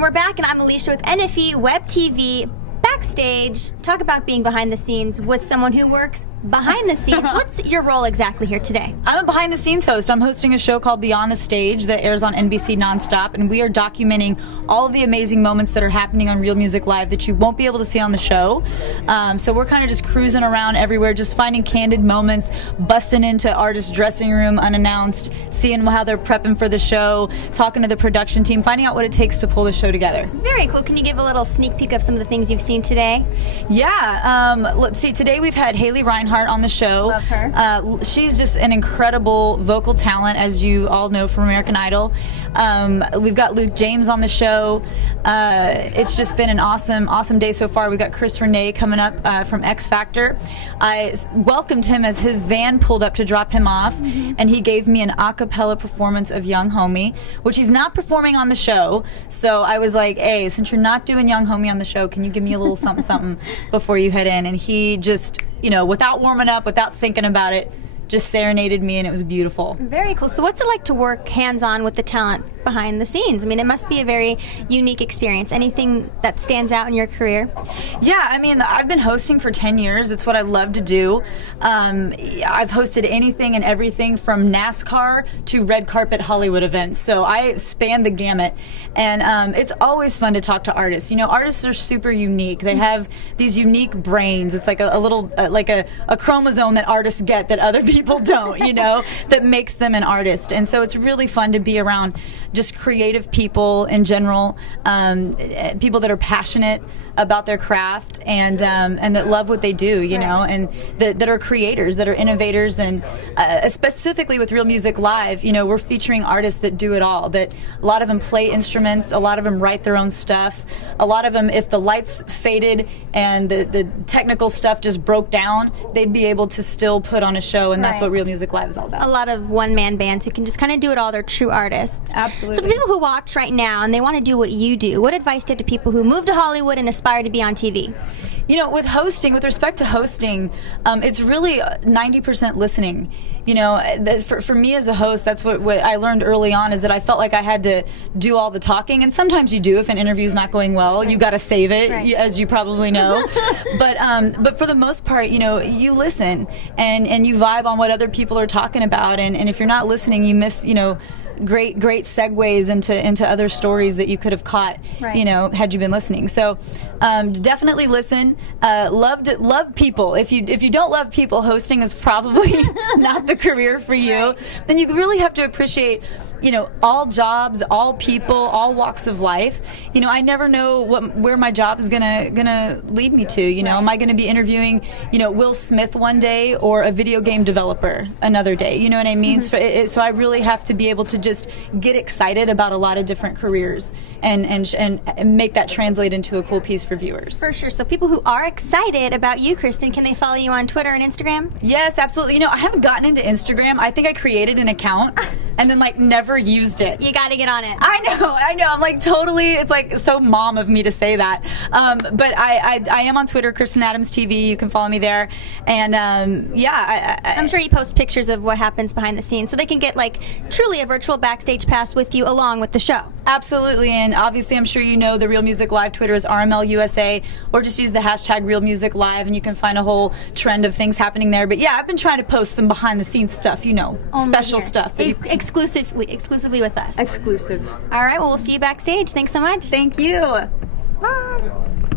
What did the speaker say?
And we're back, and I'm Alicia with NFE Web TV Backstage. Talk about being behind the scenes with someone who works behind the scenes. What's your role exactly here today? I'm a behind the scenes host. I'm hosting a show called Beyond the Stage that airs on NBC nonstop, and we are documenting all of the amazing moments that are happening on Real Music Live that you won't be able to see on the show. So we're kind of just cruising around everywhere, just finding candid moments, busting into artists' dressing room unannounced, seeing how they're prepping for the show, talking to the production team, finding out what it takes to pull the show together. Very cool. Can you give a little sneak peek of some of the things you've seen today? Yeah. Let's see. Today we've had Haley Reinhart on the show. Love her. She's just an incredible vocal talent, as you all know from American Idol. We've got Luke James on the show. It's just been an awesome day so far. We've got Chris Renee coming up from X Factor. I welcomed him as his van pulled up to drop him off, and he gave me an a cappella performance of Young Homie, which he's not performing on the show. So I was like, hey, since you're not doing Young Homie on the show, can you give me a little something before you head in? And he just, without warming up, without thinking about it, just serenaded me, and it was beautiful. Very cool. So what's it like to work hands-on with the talent behind the scenes? I mean, it must be a very unique experience. Anything that stands out in your career? Yeah, I mean, I've been hosting for 10 years. It's what I love to do. I've hosted anything and everything from NASCAR to red carpet Hollywood events. So I span the gamut. And it's always fun to talk to artists. Artists are super unique. They have these unique brains. It's like a little, like a chromosome that artists get that other people don't, that makes them an artist. And so it's really fun to be around just creative people in general, people that are passionate about their craft and that love what they do, and that are creators, that are innovators, and specifically with Real Music Live, we're featuring artists that do it all. That a lot of them play instruments, a lot of them write their own stuff, a lot of them, if the lights faded and the technical stuff just broke down, they'd be able to still put on a show, and that's what Real Music Live is all about. A lot of one-man bands who can just kind of do it all. They're true artists. Absolutely. So for people who watch right now and they want to do what you do, what advice do you have to people who move to Hollywood and aspire to be on TV? With respect to hosting, it's really 90% listening. For me as a host, that's what I learned early on, is that I felt like I had to do all the talking, and sometimes you do. If an interview's not going well, you got to save it, as you probably know. But for the most part, you listen and you vibe on what other people are talking about, and if you're not listening, you miss, great segues into other stories that you could have caught, had you been listening. So definitely listen. Love people. If you don't love people, hosting is probably not the career for you. Then you really have to appreciate all jobs, all people, all walks of life. I never know where my job is gonna lead me to. Am I gonna be interviewing Will Smith one day or a video game developer another day? You know what I mean? So I really have to be able to just get excited about a lot of different careers and make that translate into a cool piece for viewers. For sure. So people who are excited about you, Kristin, can they follow you on Twitter and Instagram? Yes, absolutely. I haven't gotten into Instagram. I think I created an account and then never used it. You got to get on it. I know. I'm totally, it's so mom of me to say that. But I am on Twitter, Kristin Adams TV. You can follow me there. And I'm sure you post pictures of what happens behind the scenes, so they can get truly a virtual backstage pass with you along with the show. Absolutely. And obviously I'm sure the Real Music Live Twitter is RMLUSA, or just use the hashtag Real Music Live and you can find a whole trend of things happening there. But yeah, I've been trying to post some behind the scenes stuff, special stuff. Exclusively with us. Exclusive. All right, well, we'll see you backstage. Thanks so much. Thank you. Bye.